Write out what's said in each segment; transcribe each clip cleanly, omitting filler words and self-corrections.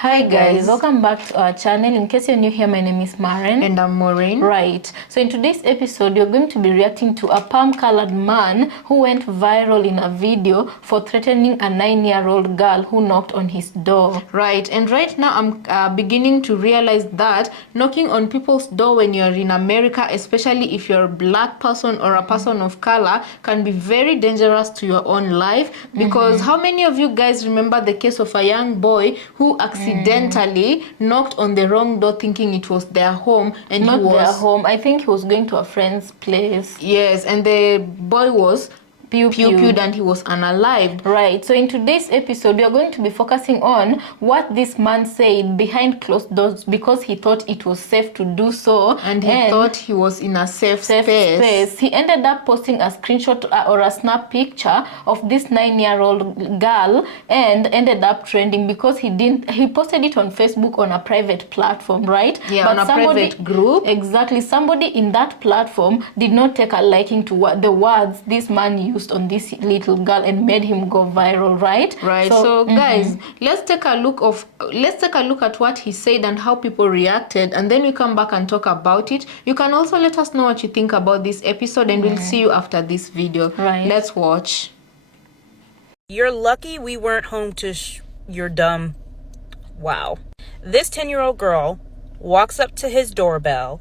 Hi guys, welcome back to our channel. In case you're new here, my name is Maren. And I'm Maureen. Right. So in today's episode, you're going to be reacting to a palm-colored man who went viral in a video for threatening a 9-year-old girl who knocked on his door. Right. And right now, I'm beginning to realize that knocking on people's door when you're in America, especially if you're a black person or a person of color, can be very dangerous to your own life. Because how many of you guys remember the case of a young boy who accidentally knocked on the wrong door thinking it was their home, and Not he was their home. I think he was going to a friend's place. Yes, and the boy was pew-pewed and he was unalived. Right. So in today's episode, we are going to be focusing on what this man said behind closed doors because he thought it was safe to do so. And he thought he was in a safe space. He ended up posting a screenshot or a snap picture of this 9-year-old girl and ended up trending because he posted it on Facebook on a private platform, right? Yeah, but on a private group. Exactly. Somebody in that platform did not take a liking to what the words this man used on this little girl and made him go viral, right? Right. So guys, let's take a look at what he said and how people reacted, and then we come back and talk about it. You can also let us know what you think about this episode, and we'll see you after this video. Right. Let's watch. You're lucky we weren't home to you're dumb. Wow. This 10-year-old girl walks up to his doorbell,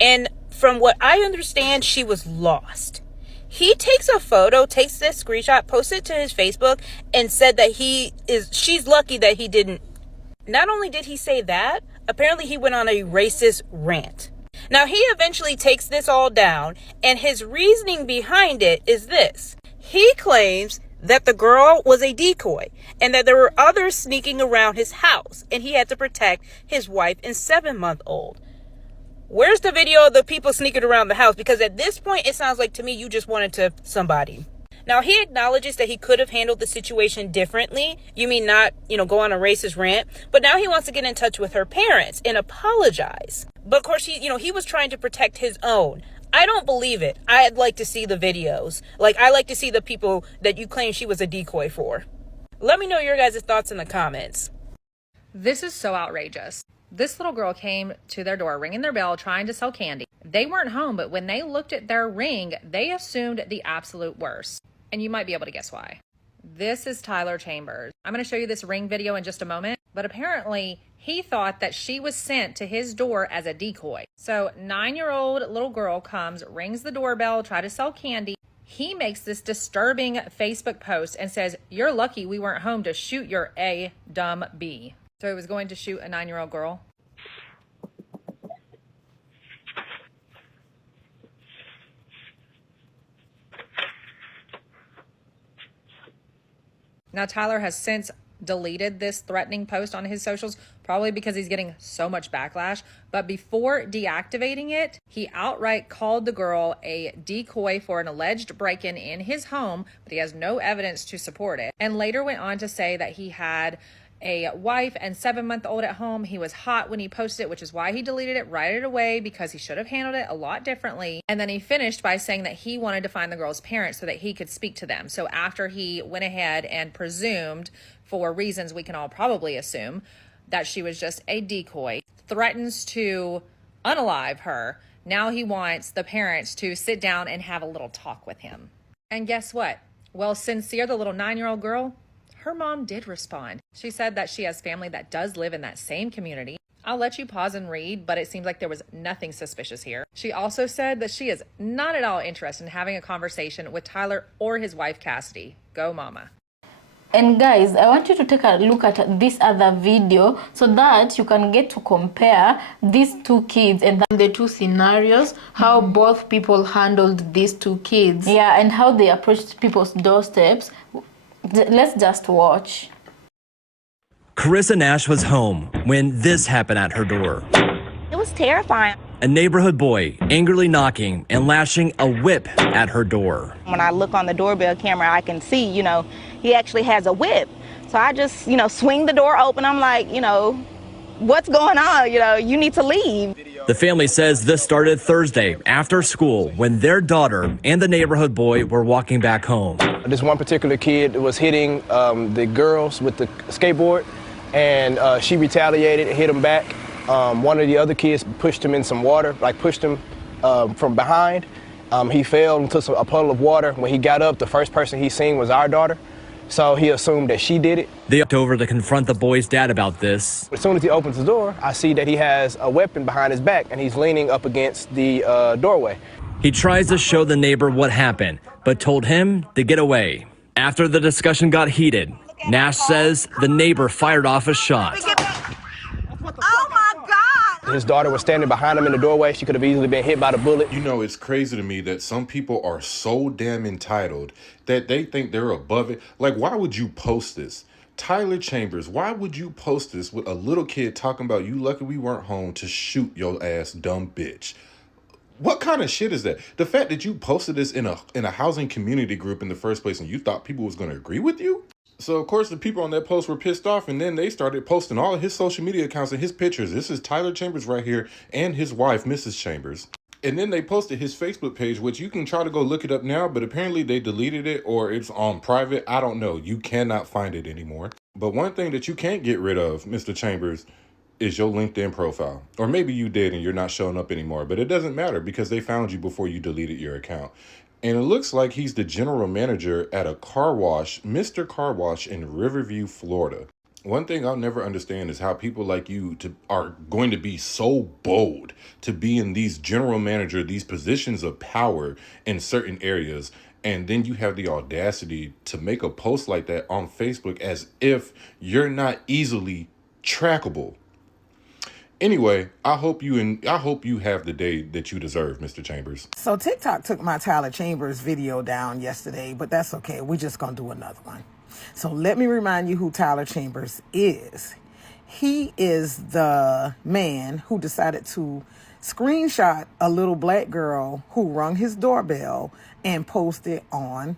and from what I understand, she was lost. He takes a photo, takes this screenshot, posts it to his Facebook, and said that she's lucky that he didn't. Not only did he say that, apparently he went on a racist rant. Now, he eventually takes this all down, and his reasoning behind it is this. He claims that the girl was a decoy and that there were others sneaking around his house, and he had to protect his wife and 7-month-old. Where's the video of the people sneaking around the house? Because at this point, it sounds like to me you just wanted to somebody. Now, he acknowledges that he could have handled the situation differently. You mean not, go on a racist rant. But now he wants to get in touch with her parents and apologize. But of course, he was trying to protect his own. I don't believe it. I'd like to see the videos. I like to see the people that you claim she was a decoy for. Let me know your guys' thoughts in the comments. This is so outrageous. This little girl came to their door, ringing their bell, trying to sell candy. They weren't home, but when they looked at their ring, they assumed the absolute worst. And you might be able to guess why. This is Tyler Chambers. I'm going to show you this ring video in just a moment, but apparently he thought that she was sent to his door as a decoy. So 9-year-old little girl comes, rings the doorbell, try to sell candy. He makes this disturbing Facebook post and says, "You're lucky we weren't home to shoot your A, dumb B." So he was going to shoot a 9-year-old girl. Now, Tyler has since deleted this threatening post on his socials, probably because he's getting so much backlash. But before deactivating it, he outright called the girl a decoy for an alleged break-in in his home, but he has no evidence to support it. And later went on to say that he had a wife and 7-month-old at home. He was hot when he posted it, which is why he deleted it right away, because he should have handled it a lot differently. And then he finished by saying that he wanted to find the girl's parents so that he could speak to them. So after he went ahead and presumed, for reasons we can all probably assume, that she was just a decoy, threatens to unalive her, now he wants the parents to sit down and have a little talk with him. And guess what? Well, Sincere, the little 9-year-old girl, her mom did respond. She said that she has family that does live in that same community. I'll let you pause and read, but it seems like there was nothing suspicious here. She also said that she is not at all interested in having a conversation with Tyler or his wife, Cassidy. Go mama. And guys, I want you to take a look at this other video so that you can get to compare these two kids and the two scenarios, how both people handled these two kids. Yeah, and how they approached people's doorsteps. Let's just watch. Carissa Nash was home when this happened at her door. It was terrifying. A neighborhood boy angrily knocking and lashing a whip at her door. When I look on the doorbell camera, I can see, he actually has a whip. So I just, swing the door open. I'm like, what's going on? You need to leave. The family says this started Thursday after school when their daughter and the neighborhood boy were walking back home. This one particular kid was hitting the girls with the skateboard, and she retaliated and hit him back. One of the other kids pushed him in some water, like pushed him from behind. He fell into a puddle of water. When he got up, the first person he seen was our daughter. So he assumed that she did it. They walked over to confront the boy's dad about this. As soon as he opens the door, I see that he has a weapon behind his back and he's leaning up against the doorway. He tries to show the neighbor what happened, but told him to get away. After the discussion got heated, Nash says the neighbor fired off a shot. Oh my God! His daughter was standing behind him in the doorway. She could have easily been hit by the bullet. You know, it's crazy to me that some people are so damn entitled that they think they're above it. Like, why would you post this? Tyler Chambers, why would you post this with a little kid talking about you lucky we weren't home to shoot your ass dumb bitch? What kind of shit is that? The fact that you posted this in a housing community group in the first place and you thought people was going to agree with you? So, of course, the people on that post were pissed off, and then they started posting all of his social media accounts and his pictures. This is Tyler Chambers right here and his wife, Mrs. Chambers. And then they posted his Facebook page, which you can try to go look it up now, but apparently they deleted it or it's on private. I don't know. You cannot find it anymore. But one thing that you can't get rid of, Mr. Chambers, is your LinkedIn profile. Or maybe you did and you're not showing up anymore, but it doesn't matter because they found you before you deleted your account. And it looks like he's the general manager at a car wash, Mr. Car Wash in Riverview, Florida. One thing I'll never understand is how people like you are going to be so bold to be in these general manager, these positions of power in certain areas. And then you have the audacity to make a post like that on Facebook as if you're not easily trackable. Anyway, I hope you have the day that you deserve, Mr. Chambers. So TikTok took my Tyler Chambers video down yesterday, but that's okay. We're just going to do another one. So let me remind you who Tyler Chambers is. He is the man who decided to screenshot a little black girl who rung his doorbell and posted on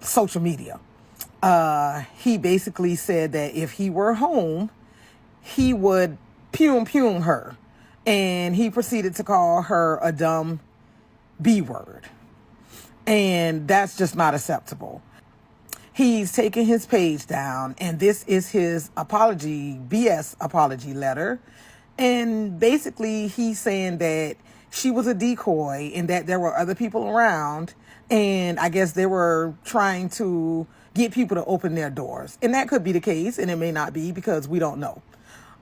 social media. He basically said that if he were home, he would pum her, and he proceeded to call her a dumb B word, and that's just not acceptable. He's taken his page down, and this is his BS apology letter, and basically he's saying that she was a decoy and that there were other people around, and I guess they were trying to get people to open their doors, and that could be the case, and it may not be because we don't know.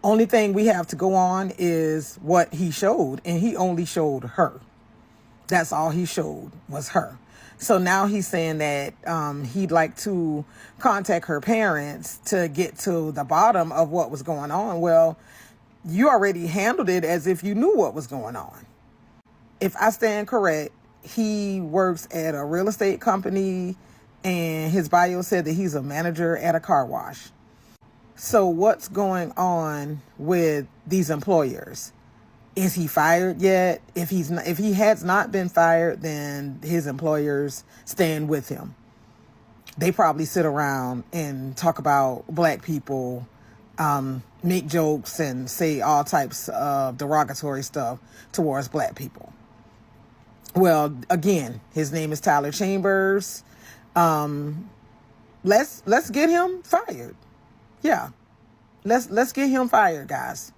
Only thing we have to go on is what he showed, and he only showed her. That's all he showed was her. So now he's saying that he'd like to contact her parents to get to the bottom of what was going on. Well, you already handled it as if you knew what was going on. If I stand correct, he works at a real estate company, and his bio said that he's a manager at a car wash. So what's going on with these employers? Is he fired yet? If he has not been fired, then his employers stand with him. They probably sit around and talk about black people, make jokes and say all types of derogatory stuff towards black people. Well, again, his name is Tyler Chambers. Let's get him fired. Yeah, let's get him fired, guys.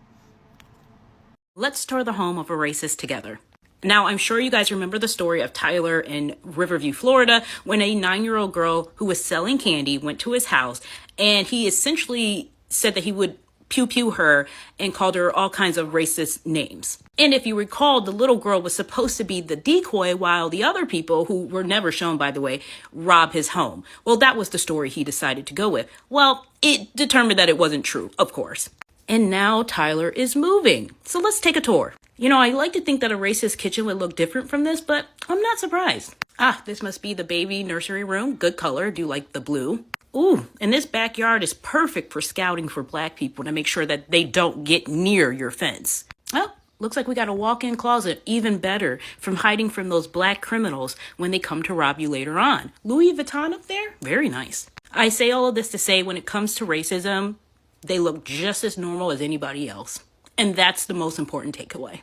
Let's tour the home of a racist together. Now, I'm sure you guys remember the story of Tyler in Riverview, Florida, when a 9-year-old girl who was selling candy went to his house, and he essentially said that he would pew her and called her all kinds of racist names. And if you recall, the little girl was supposed to be the decoy while the other people, who were never shown, by the way, rob his home. Well, that was the story he decided to go with. Well, it determined that it wasn't true, of course. And now Tyler is moving. So let's take a tour. You know, I like to think that a racist kitchen would look different from this, but I'm not surprised. This must be the baby nursery room. Good color. Do you like the blue? Ooh, and this backyard is perfect for scouting for black people to make sure that they don't get near your fence. Oh, looks like we got a walk-in closet. Even better, from hiding from those black criminals when they come to rob you later on. Louis Vuitton up there? Very nice. I say all of this to say when it comes to racism, they look just as normal as anybody else. And that's the most important takeaway.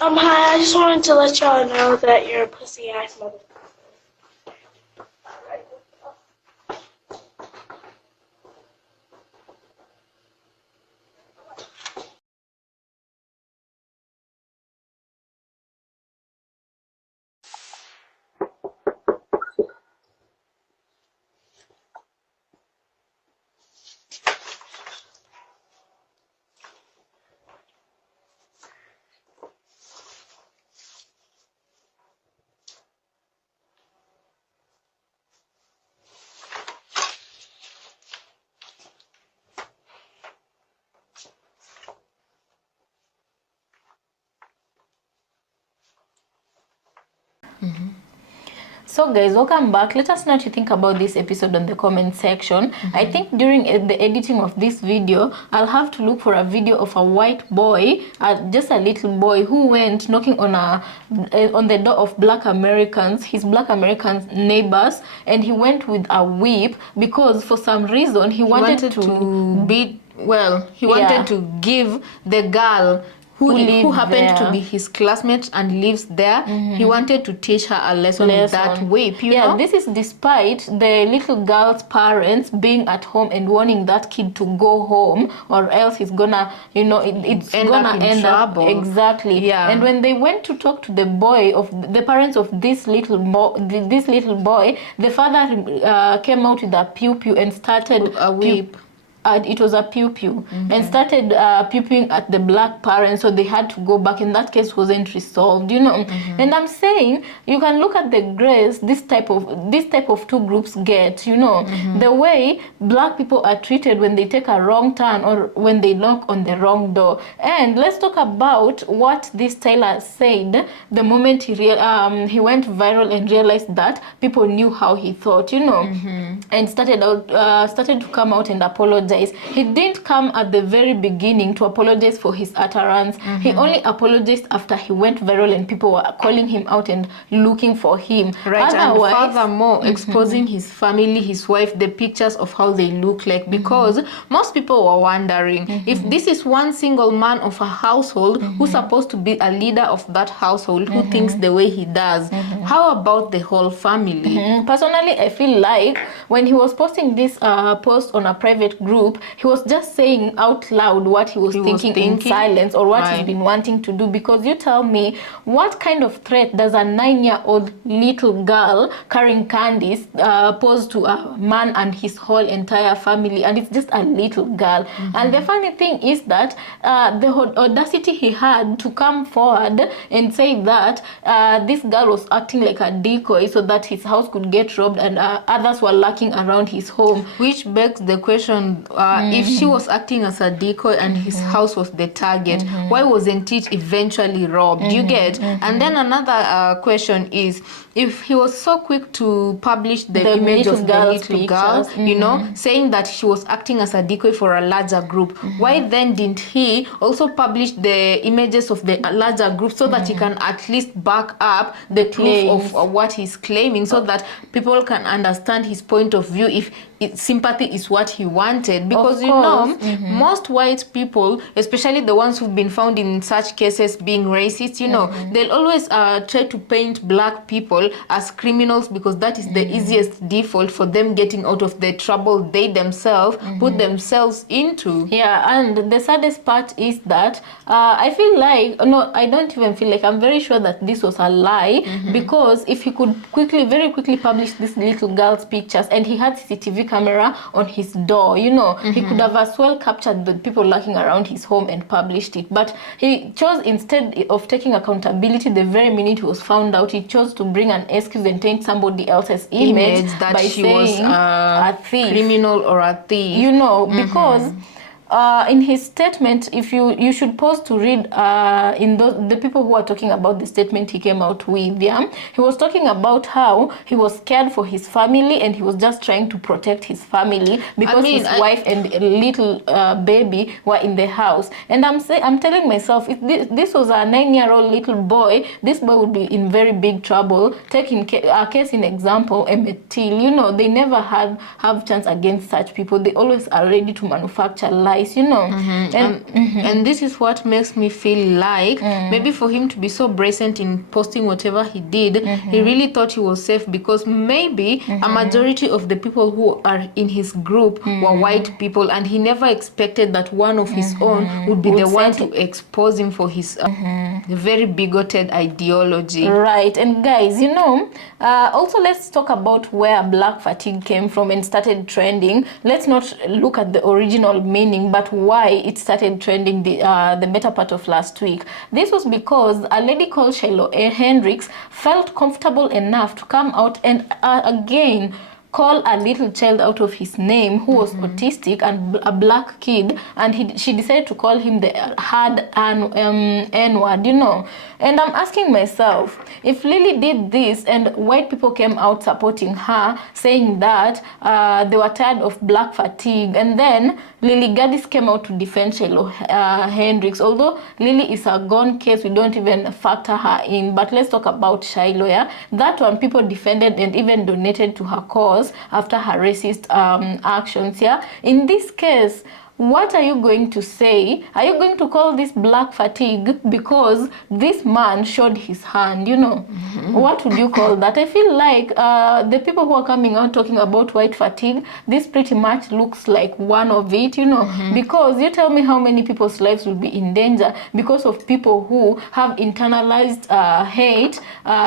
Hi, I just wanted to let y'all know that you're a pussy ass motherfucker. So guys, welcome back. Let us know what you think about this episode on the comment section. I think during the editing of this video, I'll have to look for a video of a white boy, just a little boy who went knocking on the door of black Americans, his black American neighbors, and he went with a whip because for some reason he wanted to beat. Well, he wanted to give the girl who happened to be his classmate and lives there, he wanted to teach her a lesson with that whip, you know? This is despite the little girl's parents being at home and warning that kid to go home or else he's gonna, you know, it's gonna end up exactly. Yeah. And when they went to talk to the parents of this little boy, the father came out with a pew and started a whip. It was a pew and started pewing at the black parents, so they had to go back, and that case wasn't resolved, you know. And I'm saying you can look at the grace this type of two groups get, you know, the way black people are treated when they take a wrong turn or when they knock on the wrong door. And let's talk about what this Tyler said the moment he went viral and realized that people knew how he thought, you know, and started to come out and apologize. He didn't come at the very beginning to apologize for his utterance. He only apologized after he went viral and people were calling him out and looking for him. Right, and furthermore, exposing his family, his wife, the pictures of how they look like, because most people were wondering if this is one single man of a household who's supposed to be a leader of that household who thinks the way he does. How about the whole family? Personally, I feel like when he was posting this post on a private group, he was just saying out loud what he was thinking in silence, or what he's been wanting to do. Because you tell me, what kind of threat does a 9-year-old little girl carrying candies pose to a man and his whole entire family? And it's just a little girl. And the funny thing is that the audacity he had to come forward and say that this girl was acting like a decoy so that his house could get robbed and others were lurking around his home. Which begs the question, if she was acting as a decoy and his house was the target, why wasn't it eventually robbed? You get? And then another question is, if he was so quick to publish the image of the little girl, you know, saying that she was acting as a decoy for a larger group, why then didn't he also publish the images of the larger group so that he can at least back up the proof of what he's claiming, so that people can understand his point of view if sympathy is what he wanted? Because you know, most white people, especially the ones who've been found in such cases being racist, you know, they'll always try to paint black people as criminals because that is the easiest default for them getting out of the trouble they themselves put themselves into. Yeah, and the saddest part is that I feel like, no, I don't even feel like, I'm very sure that this was a lie, because if he could very quickly publish this little girl's pictures, and he had CCTV camera on his door, you know, he could have as well captured the people lurking around his home and published it. But he chose, instead of taking accountability the very minute he was found out, he chose to bring an excuse and taint somebody else's image that by she saying was a thief, criminal or a thief, you know, because in his statement, if you should pause to read in the people who are talking about the statement he came out with, he was talking about how he was scared for his family and he was just trying to protect his family because his wife and a little baby were in the house. And I'm telling myself, if this was a 9-year-old little boy, this boy would be in very big trouble. Taking a case in example, Emmett Till, you know, they never have chance against such people. They always are ready to manufacture lies advice, you know. And this is what makes me feel like maybe for him to be so brazen in posting whatever he did, he really thought he was safe, because maybe a majority of the people who are in his group were white people, and he never expected that one of his own would be the one to expose him for his very bigoted ideology. Right. And guys, you know, also let's talk about where black fatigue came from and started trending. Let's not look at the original meaning, but why it started trending the better part of last week. This was because a lady called Shiloh Hendricks felt comfortable enough to come out and again call a little child out of his name who was autistic and a black kid, and she decided to call him the hard N-word, you know. And I'm asking myself, if Lily did this and white people came out supporting her, saying that they were tired of black fatigue, and then Lily Gaddis came out to defend Shiloh Hendricks, although Lily is a gone case, we don't even factor her in. But let's talk about Shiloh. Yeah? That one, people defended and even donated to her cause after her racist actions. Yeah, in this case, what are you going to say? Are you going to call this black fatigue because this man showed his hand, you know? What would you call that? I feel like the people who are coming out talking about white fatigue, this pretty much looks like one of it, you know? Because you tell me how many people's lives will be in danger because of people who have internalized hate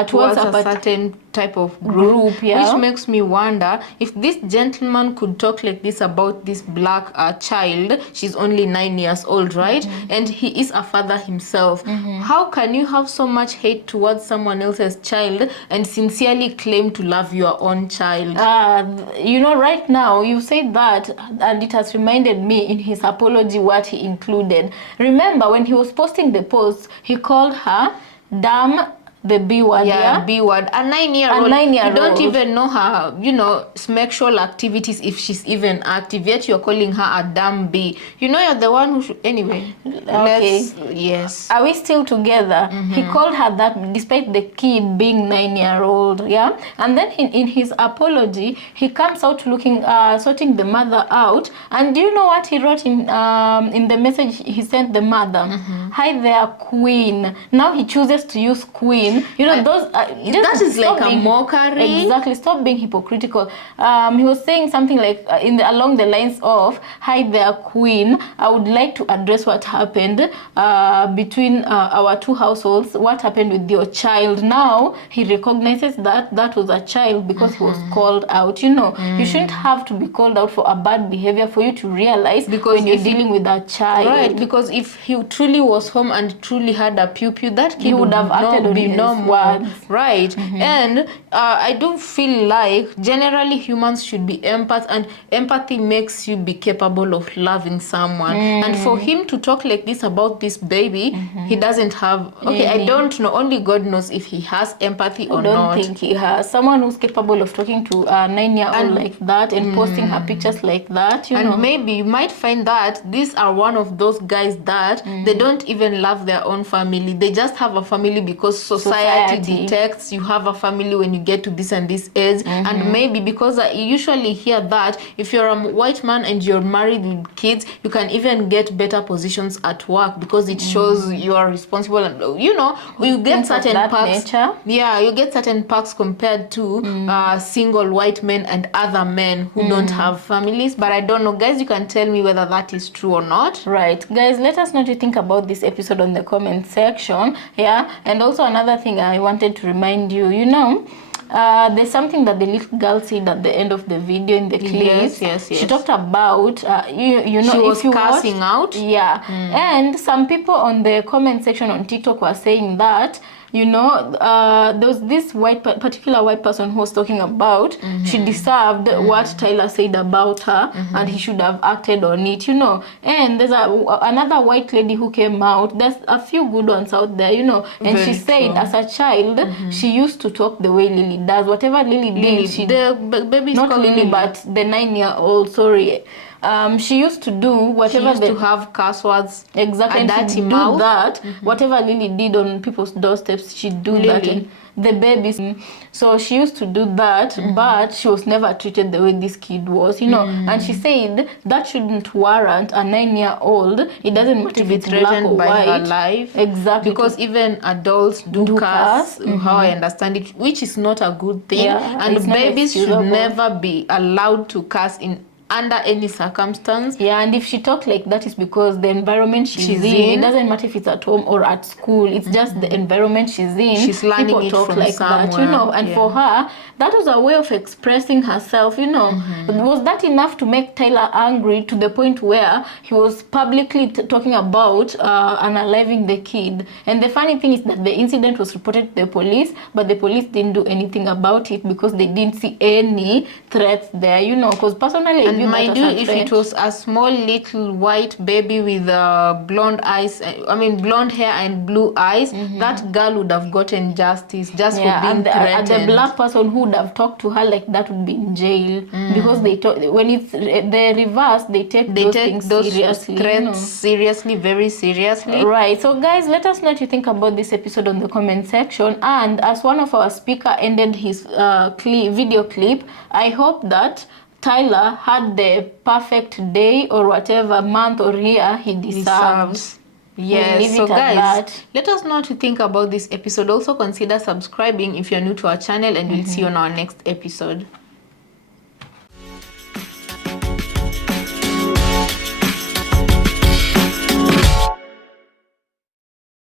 towards a certain type of group, yeah? Which makes me wonder if this gentleman could talk like this about this black child. She's only 9 years old, right? And he is a father himself. How can you have so much hate towards someone else's child and sincerely claim to love your own child? You know, right now you said that, and it has reminded me in his apology what he included. Remember when he was posting the post, he called her damn the B word, yeah? B word. A 9-year-old. You don't old. even know her, you know, sexual activities, if she's even active, yet you're calling her a damn B. You know, you're the one who should. Anyway. Okay. Yes. Are we still together? He called her that despite the kid being 9-year-old, yeah? And then in his apology, he comes out looking, sorting the mother out. And do you know what he wrote in the message he sent the mother? Hi there, queen. Now he chooses to use queen. You know, those that is like a mockery. Exactly. Stop being hypocritical. He was saying something like along the lines of, hi there, queen. I would like to address what happened between our two households. What happened with your child? Now he recognizes that that was a child because he was called out. You know, you shouldn't have to be called out for a bad behavior for you to realize because when you're dealing with a child. Right. Because if he truly was home and truly had a pew, that kid would have acted on his words. Right. And I do feel like generally humans should be empaths, and empathy makes you be capable of loving someone. And for him to talk like this about this baby, he doesn't have. Okay, I don't know. Only God knows if he has empathy or not. I don't think he has. Someone who's capable of talking to a 9-year-old like that and posting her pictures like that. You know. Maybe you might find that these are one of those guys that they don't even love their own family. They just have a family because society detects you have a family when you get to this and this age. And maybe because I usually hear that if you're a white man and you're married with kids, you can even get better positions at work because it shows you are responsible, and you know, you get certain perks. Yeah, you get certain perks compared to single white men and other men who don't have families. But I don't know, guys, you can tell me whether that is true or not. Right, guys, let us know what you think about this episode on the comment section. Yeah, and also another thing I wanted to remind you, you know, there's something that the little girl said at the end of the video in the clip. Yes. She talked about, you know, she was cursing out. Yeah. And some people on the comment section on TikTok were saying that, you know, there was this particular white person who was talking about she deserved what Tyler said about her, and he should have acted on it, you know. And there's another white lady who came out. There's a few good ones out there, you know. And she said as a child, she used to talk the way Lily does. Whatever Lily did, the baby's not Lily, but the 9-year-old, sorry. She used to do whatever to have curse words, exactly, and she'd do that. Whatever Lily did on people's doorsteps, she'd do that. And the babies. So she used to do that, but she was never treated the way this kid was, you know. And she said that shouldn't warrant a 9-year-old. It doesn't matter if it's black or by white. her life. Exactly. Because even adults do curse, how I understand it, which is not a good thing. Yeah, and it's not babies should excusable. never be allowed to curse in under any circumstance. Yeah, and if she talks like that, it's because the environment she's in. It doesn't matter if it's at home or at school. It's just the environment she's in. She's learning People it talk from like somewhere. that, you know. And for her, that was a way of expressing herself, you know. Was that enough to make Tyler angry to the point where he was publicly talking about unaliving the kid? And the funny thing is that the incident was reported to the police, but the police didn't do anything about it because they didn't see any threats there, you know. Because personally, and mind you, if it was a small little white baby with blonde eyes, blonde hair and blue eyes, that girl would have gotten justice just for being threatened. And the black person who would have talked to her like that would be in jail because they talk, when it's the reverse, they take those things seriously, threats seriously, very seriously. Right. So guys, let us know what you think about this episode on the comment section. And as one of our speaker ended his video clip, I hope that Tyler had the perfect day or whatever month or year he deserves. Yes, so guys, let us know what you think about this episode. Also consider subscribing if you're new to our channel, and we'll see you on our next episode.